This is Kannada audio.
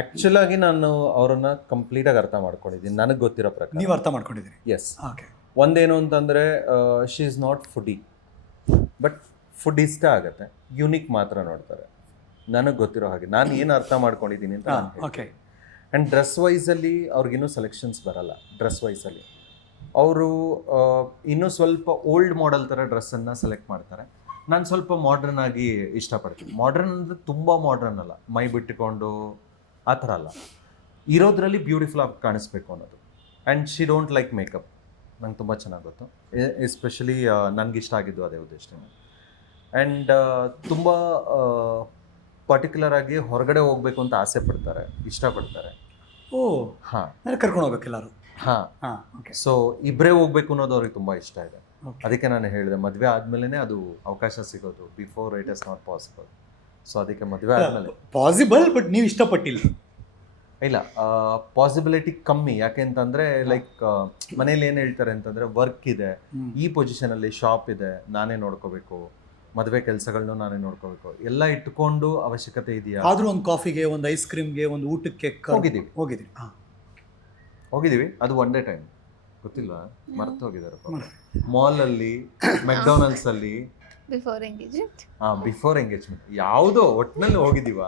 ಆಕ್ಚುಲ್ ಆಗಿ ನಾನು ಅವರನ್ನ ಕಂಪ್ಲೀಟ್ ಆಗಿ ಅರ್ಥ ಮಾಡ್ಕೊಂಡಿದ್ದೀನಿ. ನನಗೆ ಗೊತ್ತಿರೋ ಪ್ರಕಾರ. ನೀವು ಅರ್ಥ ಮಾಡ್ಕೊಂಡಿದ್ದೀರಿ? ಎಸ್ ಓಕೆ ಒಂದೇನು ಅಂತಂದರೆ she is not foodie but food ಇಷ್ಟ ಆಗುತ್ತೆ. ಯುನಿಕ್ ಮಾತ್ರ ನೋಡ್ತಾರೆ. ನನಗೆ ಗೊತ್ತಿರೋ ಹಾಗೆ. ನಾನು ಏನು ಅರ್ಥ ಮಾಡ್ಕೊಂಡಿದ್ದೀನಿ ಅಂತ. ಓಕೆ ಆ್ಯಂಡ್ ಡ್ರೆಸ್ ವೈಸಲ್ಲಿ ಅವ್ರಿಗಿನ್ನೂ ಸೆಲೆಕ್ಷನ್ಸ್ ಬರಲ್ಲ. ಡ್ರೆಸ್ ವೈಸಲ್ಲಿ ಅವರು ಇನ್ನೂ ಸ್ವಲ್ಪ ಓಲ್ಡ್ ಮಾಡೆಲ್ ಥರ ಡ್ರೆಸ್ಸನ್ನು ಸೆಲೆಕ್ಟ್ ಮಾಡ್ತಾರೆ. ನಾನು ಸ್ವಲ್ಪ ಮಾಡ್ರನ್ ಆಗಿ ಇಷ್ಟಪಡ್ತೀನಿ. ಮಾಡ್ರನ್ ಅಂದರೆ ತುಂಬ ಮಾಡ್ರನ್ ಅಲ್ಲ. ಮೈ ಬಿಟ್ಟುಕೊಂಡು ಆ ಥರ ಅಲ್ಲ. ಇರೋದ್ರಲ್ಲಿ ಬ್ಯೂಟಿಫುಲ್ ಆಗಿ ಕಾಣಿಸ್ಬೇಕು ಅನ್ನೋದು. And she don't like makeup ನಂಗೆ ತುಂಬ ಚೆನ್ನಾಗಿ ಗೊತ್ತು. ಎಸ್ಪೆಷಲಿ ನನಗೆ ಇಷ್ಟ ಆಗಿದ್ದು ಅದೇ ಉದ್ದೇಶ ಆ್ಯಂಡ್ ತುಂಬ ಪರ್ಟಿಕ್ಯುಲರ್ ಆಗಿ ಹೊರಗಡೆ ಹೋಗಬೇಕು ಅಂತ ಆಸೆ ಪಡ್ತಾರೆ ಇಷ್ಟಪಡ್ತಾರೆ. ಓ ಹಾಂ. ನಾನು ಕರ್ಕೊಂಡು ಹೋಗ್ಬೇಕು ಎಲ್ಲರೂ? ಹಾಂ. ಹಾಂ ಓಕೆ ಸೊ ಇಬ್ಬರೇ ಹೋಗ್ಬೇಕು ಅನ್ನೋದು ಅವ್ರಿಗೆ ತುಂಬ ಇಷ್ಟ ಇದೆ. ಅದಕ್ಕೆ ನಾನು ಹೇಳಿದೆ ಮದುವೆ ಆದಮೇಲೆ ಅದು ಅವಕಾಶ ಸಿಗೋದು. Before it is not possible so ಅದಕ್ಕೆ ಮದುವೆ ಆದಮೇಲೆ. ಪಾಸಿಬಲ್ ಬಟ್ ನೀವು ಇಷ್ಟಪಟ್ಟಿಲ್ಲ. ಇಲ್ಲ ಪಾಸಿಬಿಲಿಟಿ ಕಮ್ಮಿ. ಯಾಕೆಂತಂದ್ರೆ ಲೈಕ್ ಮನೇಲಿ ಏನು ಹೇಳ್ತಾರೆ ಅಂತಂದ್ರೆ ವರ್ಕ್ ಇದೆ. ಈ ಪೊಸಿಷನ್ ಅಲ್ಲಿ ಶಾಪ್ ಇದೆ ನಾನೇ ನೋಡ್ಕೋಬೇಕು. ಮದುವೆ ಕೆಲಸಗಳನ್ನೂ ನಾನೇ ನೋಡ್ಕೋಬೇಕು. ಎಲ್ಲ ಇಟ್ಕೊಂಡು ಅವಶ್ಯಕತೆ ಇದೆಯಾ? ಆದ್ರೂ ಒಂದು ಕಾಫಿಗೆ ಒಂದು ಐಸ್ ಕ್ರೀಮ್ಗೆ ಒಂದು ಊಟಕ್ಕೆ ಹೋಗಿದ್ದೀವಿ. ಹೋಗಿದ್ದೀವಿ. ಹೋಗಿದ್ದೀವಿ. ಅದು ಒನ್ ಡೇ ಟೈಮ್ ಗೊತ್ತಿಲ್ಲ ಮರ್ತು ಹೋಗಿದ್ದಾರೆ ಮಾಲಲ್ಲಿ ಮೆಕ್ಡೊನಾಲ್ಡ್ಸ್ ಅಲ್ಲಿ ಬಿಫೋರ್ ಎಂಗೇಜ್ಮೆಂಟ್ ಹಾ ಬಿಫೋರ್ ಎಂಗೇಜ್ಮೆಂಟ್ ಯಾವುದೋ ಒಟ್ನಲ್ಲಿ ಹೋಗಿದೀವ